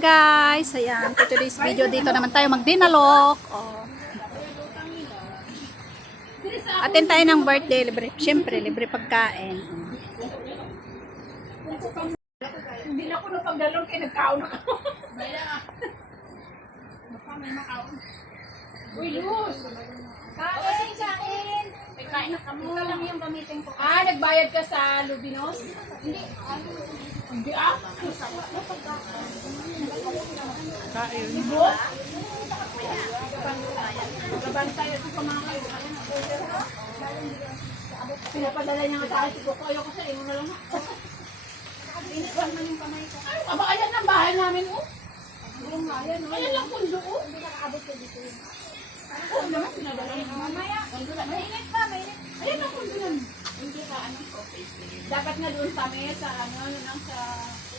guys, ayan, for today's video dito naman tayo magdinalok. Attend tayo ng birthday, libre, syempre libre pagkain. Hindi na ako napagdalong kaya nagkaon ako. May makaon. Uy, Luz! Kain sa akin. May kain na kami. Ito lang yung gamitin ko. Nagbayad ka sa Lubinos? Hindi. Hindi Kain. Boss? Nagabantay ito sa mga kayo. Pinapadala niya nga sa akin. Siguro ayoko sa iyo na lang. Iniwan man yung kamay ko. Ay, ayan ang bahay namin, oh. Ayan lang pundo, oh. Hindi nakaabot ko dito yun. Ano naman pinadala niya? Mamaya. Mainit pa, mainit. Ayan ang pundo nun. Hindi ka ano. Dapat nga doon kami sa ano lang sa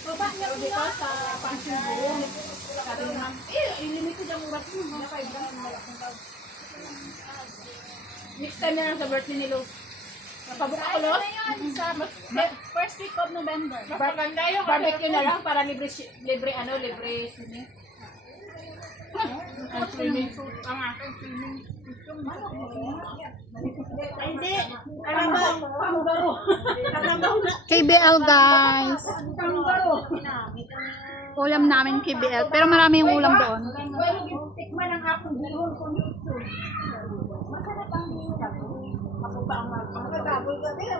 Baba niya sabi ko sa pension room. Sabi niya, limited ang oras mo. Mga 5 lang ang malaking tao. Next time na lang sa birthday ni Luz. Napabuk ako, Luz. Sa first week of November. Barbecue na lang para libre swimming. Ang swimming suit. Ang aking swimming suit. Hindi. Alam mo, Kanggaro. KBL guys. Kanggaro. Ulam namin KBL, pero marami yung ulam doon. Well, tikman ang akong bihon ko nito. masarap ang bihon. Ako pa ang Magbaboy ka din.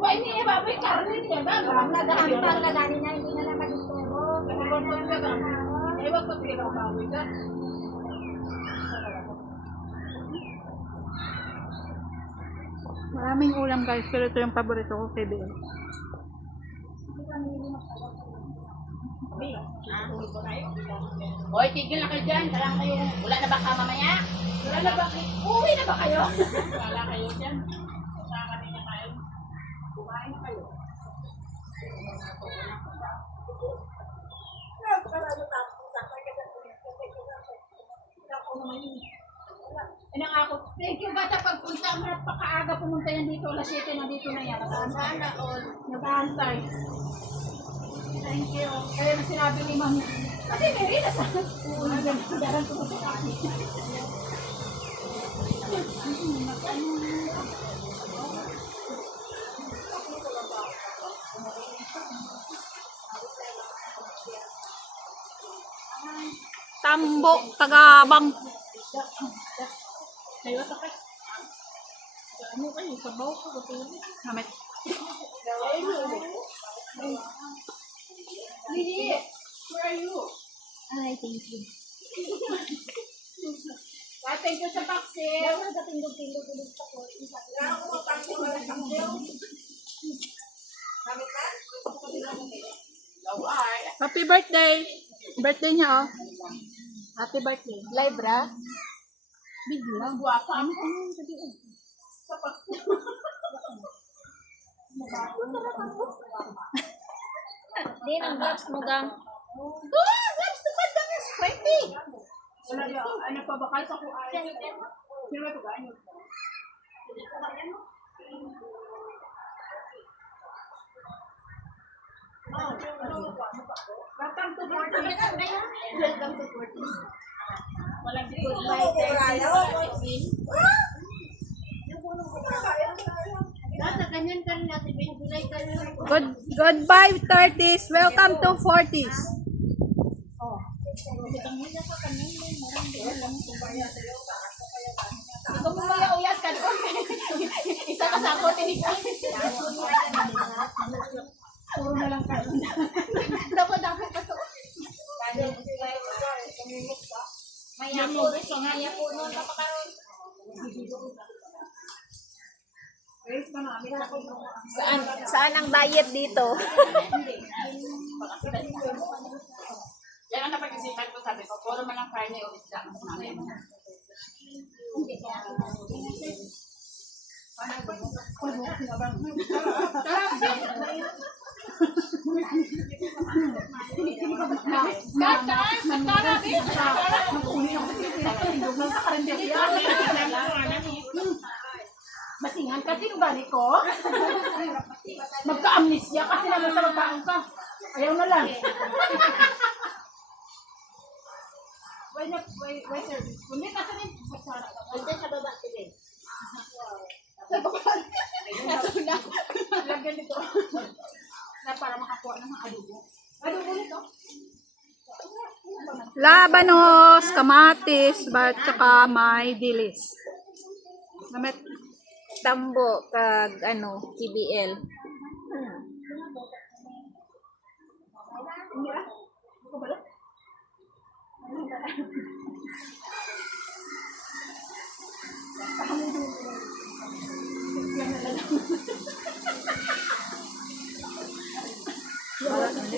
Why niya baboy karne niya ba? Nagaan pa ang nagani na, hindi na lang magturo. Ewan ko pero baboy ka. Maraming ulam guys, pero ito yung paborito ko KBL. Hoy, tigil na kayo dyan. Wala kayo. Wala na ba ka mamaya? Wala na ba kayo? Uwi na ba kayo? Wala kayo dyan. Kasama niya kayo. Kumain na kayo. Ano ako? Thank you ba sa pagpunta mo at pakaaga pumunta yan dito. Alas 7 na dito na yan. Sana all. Nag-aantay. Thank you. Kaya na sinabi ni Mami. Kasi may rila sa daran ko sa kami. Tambo, Tagabang. Kayo sa kay. Ano kayo? Sabaw ko. Namit. Lili, where are you? Ay, thank you. Thank you sa paksil. Ako nagkatindog-tindog ulit sa ko. Happy birthday! Birthday niya oh. Happy birthday. Live ra? Bigla. Guwapa. Di, ang gloves mo gang. That's the bad thing is pretty. Wala yun. Ano pa ba kayo sa kuhay? Sino ba ito ba? Ano? Welcome to 40. Welcome to 40. Walang good life. Ganyan ka rin natin. Binigulay ka rin. Goodbye 30s. Welcome to 40s. Ikaw mo maya uyas ka doon. Isa ka sa ako, tinig ka. Puro na lang ka. Dapat pa to. Maya po noon napakaroon. Saan ang diet dito? Yan ang napag-isipan ko, sabi ko, puro man lang karne o isda. Masingan kasi nung balik ko. Magka-amnesia kasi naman sa magkaon ka. Ayaw na lang. Why service? Kundi nasa rin. Andiyan sa baba, sige. Sa baba. Ito na. Lagyan nito. Na para makakuha ng adobo. Adobo nito. Labanos, kamatis, at saka may dilis. Namit. Tambo, kag ano, KBL. Hindi ah. Ako ba?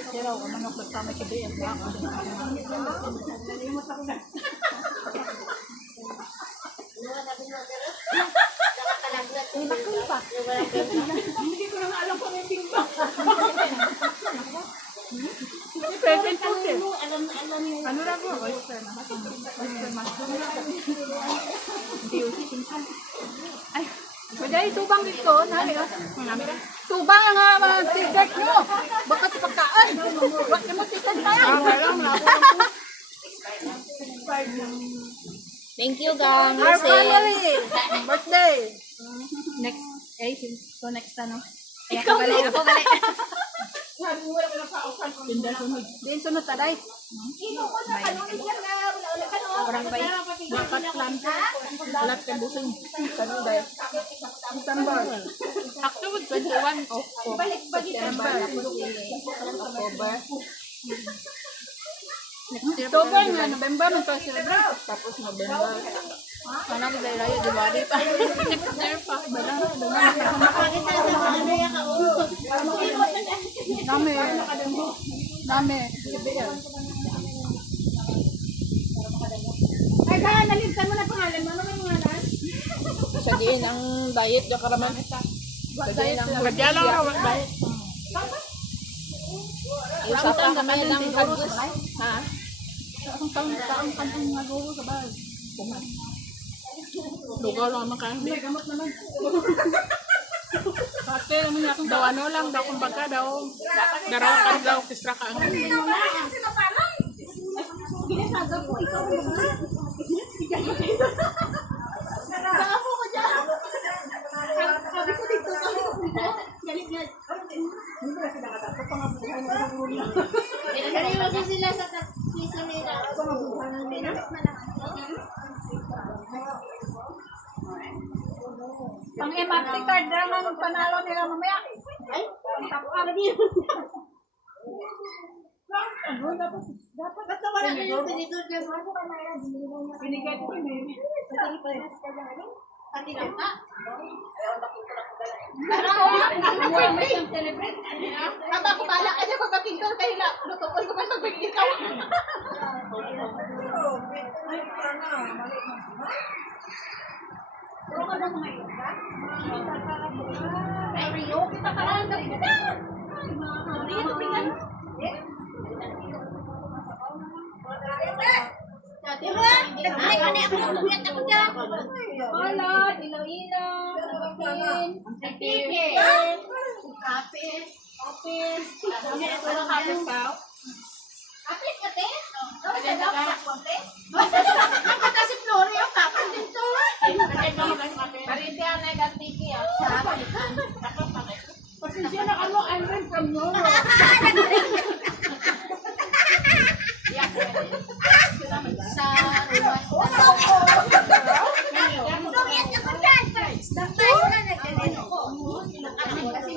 Siraw, manok basta may kibiyan. Nalimot ako na. Hindi ko na nga alam kung may tingba. Present food eh. Alam niyo. Ano lang po? Oyster na. Oyster mushroom. Ay, madali tubang dito. Nami o. Tubang nga mga t-shirt nyo. Baka sa pagkaan. Huwag mo t-shirt tayo. Thank you, gang. Our family. Birthday. Next. Eh, so next ano? Ay, ako balik. Sabi mo wala ka ng paukan. Pinda sunod. Din sunod taday. Ino ko na kanunin yan na. Wala ka no. Parang bay. Dapat plan ka. Lahat ka busing. Kanong day. September. October 21 of September. October. October nga, November man to celebrate. Tapos November. Ano ko dahil raya, Diwali pa. September pa. Makakita sa mga ano yan ka. Dami. Dami. Ay, ga, naligtan mo na pangalan mo. Ano yung pangalan? Sa diin ang diet, yung karaman. Sa diin ang kagya lang raw ang diet. Usapan kami ng hagus. Ha? Ang taong kantong naguho sa bahay. Lugaw lang naman kami. May gamot naman. Pati naman niya daw ano lang daw kumbaga daw daraw daw kisra ka ang Ginasagap ko, ikaw mo naman. Nakapo ko dyan. Sabi ko dito, sabi ko dito. Galit. Hindi ba sila katapos? Pangabuhay na ang ulo. Pinagaliwa ko sila sa piso nila. Pangabuhay na Pinamit na lang. Pang MRT card na lang panalo nila mamaya. Ay, Tapos din. Ano dapat? ba't naman ano yung pinidor niya? Binigay ko yun. Pati lang ka? Tata ko bala ka niya pagkakintol kayo na. Lutukol ko pa magbigay ka. Puro ka na mga yun, ha? Ay, Rio, kita pa lang na kita. Hindi yan, tingnan. Ay, kani ako bukit ako dyan. Wala, ilaw-ilaw, kapin, Pipil. kapis, kapis. Ano ito ang kapis ka? Kapit ka, te? Nakata si Flori, yung kapis dito. Parintihan na yung tiki, ah. Pasensya na ano, I'm from Noro. Sa Ruman. Bukit ako dyan. Tayo na nagdalino ko. Kasi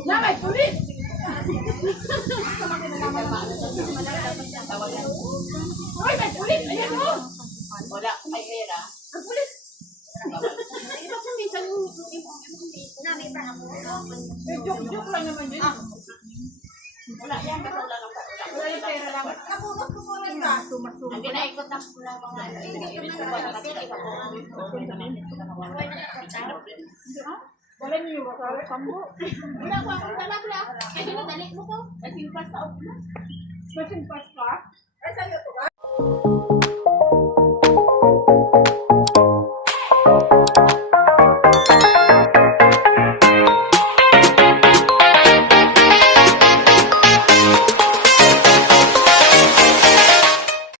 Namay, pulis! Hoy, may pulis! Ayan mo! wala, may pera. Ang pulis! Iba sa minsan yung namin pa ako. Joke lang naman yun. Wala yan, kasi wala nang Wala yung pera lang. Kapulot ko muna ka. Ang ginaikot na ko ng mga hindi ko man nakakita ko. Dala niyo ba ka? Kambo. Wala ko akong talabla. Kasi nadali mo ko. Kasi pas sa off na. Kasi pas pa? Ay, sa'yo to ka?